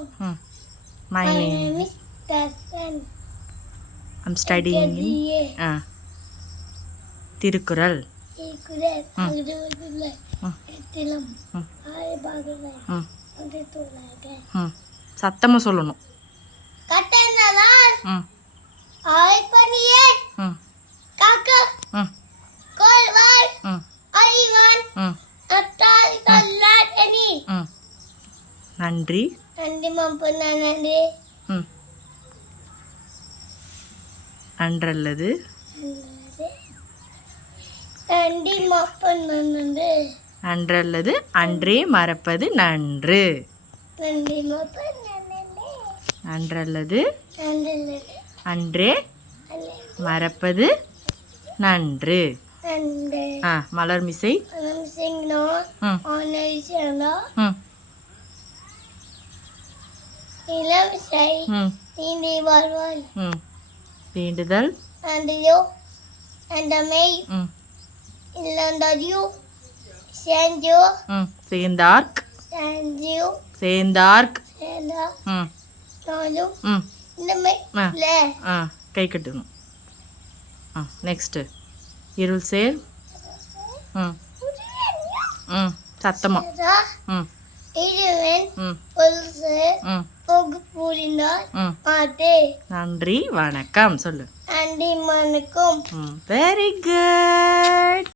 My My name. name is Dasan. I'm studying in Thirukkural. Thirukkural அகடுவதுள்ள எத்திலம் ஆறு பாகங்கள் ஒன்று தோலாக. சத்தமா சொல்லணும். கட்டணதால் ஆய்பனியே காக்க கோல்வால் அறிவான் அத்தால் கல்லாட் எனி. நன்றி. நன்றி மப்பன நன்றி. அன்றல்லது நன்றி மப்பன நன்றி. அன்றல்லது அன்றே மறப்பது நன்று. நன்றி மப்பன நன்றி. அன்றல்லது நன்றல்லது அன்றே மறப்பது நன்று. நன்றி. மலர் மிசை. மனம் சிங்னோ ஆனரி சிறந்தோ இளமிசை நீந்தி வாழ்வான். வேண்டுதல். அந்தையோ அந்தமை இல்லந்ததியோ செஞ்சோ சேர்ந்தார்க். செஞ்சோ சேர்ந்தார்க். சேந்தா நானும் இந்தமை கை கட்டணும். நெக்ஸ்ட்டு இருள் சேர். சத்தமா. இறைவன் பொருசு பொகு புரிந்தார் மாட்டே. நன்றி வணக்கம் சொல்லு. நன்றி வணக்கம். Very good.